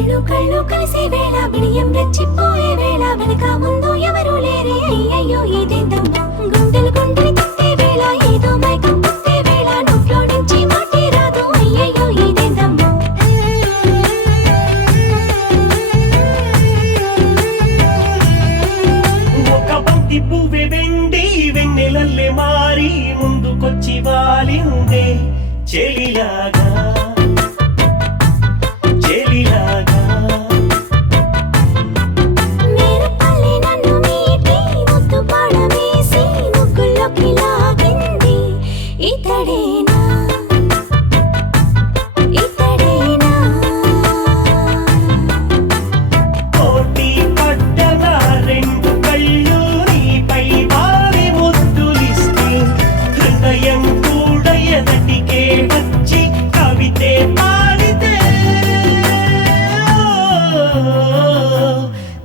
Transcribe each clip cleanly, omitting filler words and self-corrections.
కళ్ళు కళ్ళు కలిసే వేళ బిడియం రెచ్చిపోయే వేళ వెనక ముందు ఎవరు లేరే అయ్యయ్యో ఇదేందమ్మా గుండెలు గుండెలు తిట్టే వేళ ఏదో మైకం పుట్టే వేళ నోట్లో నుంచి మాటే రాదు అయ్యయ్యో ఇదేందమ్మా ఒక బంతి పువ్వే వెండి వెన్నెలల్లే మారి ముందుకొచ్చి వాలిందే చెలిలాగా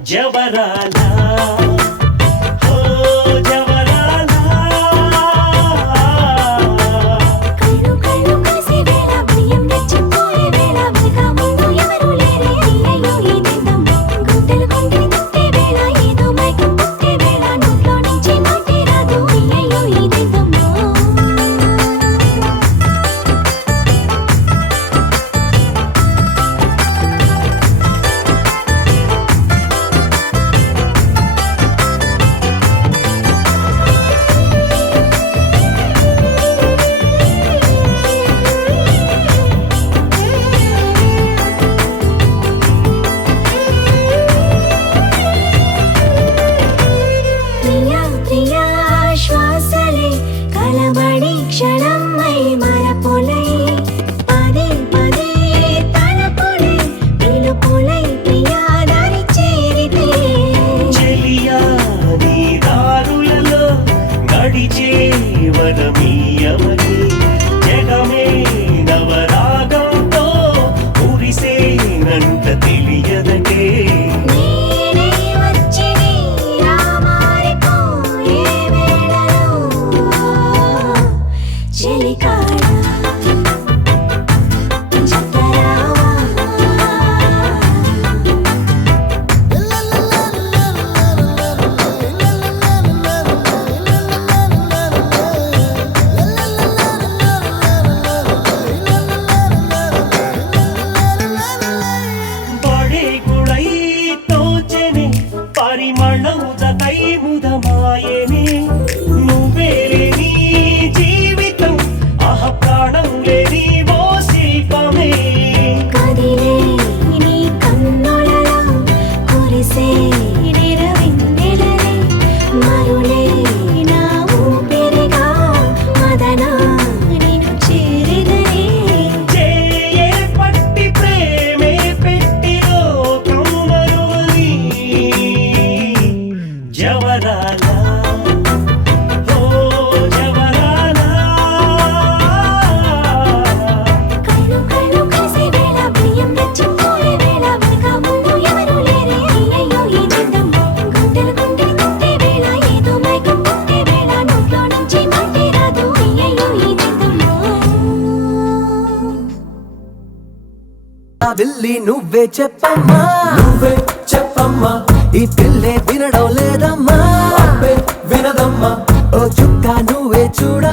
జవరాలా ఓ జవరాలా కళ్ళు కళ్ళు కలిసే వేళ బిడియం రెచ్చిపోయే వేళ వెనక ముందు ఎవరు లేరే అయ్యయ్యో ఇదేందమ్మా గుండెలు గుండెలు తిట్టే వేళ ఏదో మైకం పుట్టే వేళ నోట్లో నుంచి మాటే రాదు అయ్యయ్యో ఇదేందమ్మా శ్వాసలే కలబడి క్షణమై మరపులై పదే పదే తలపులై పిలుపులై ప్రియాదారి చేరితే చెలియా నీ దారులలో నడిచే వరమీయమని జగమే నవరాగంతో మురిసేనంత తెలియదటే పరిమళం జతై ముదమాయనే నువ్వేలే నీ జీవితం ఆహ ప్రాణం లేని ఓ శిల్పమే కదిలే నీ కన్నులలో కురిసే నిరవిందెలరే మరులే నా ఊపిరిగా మదనా నిన్ను చేరిదనే చేయే పట్టి ప్రేమే పెట్టి లోకం మరువని జవరాలా ఓ జవరాలా కళ్ళు కళ్ళు కలిసే వేళ బిడియం రెచ్చిపోయే వేళ వెనక ముందు ఎవరు లేరే అయ్యయ్యో ఇదేందమ్మా గుండెలు గుండెలు తిట్టే వేళ ఏదో మైకం పుట్టే వేళ నోట్లో నుంచి మాటే రాదు అయ్యయ్యో ఇదేందమ్మా విల్లి నువ్వే చెప్పమ్మా ఈ పిల్లే వినడం లేదమ్మా వినదమ్మా ఓ చుక్క నువ్వే చూడ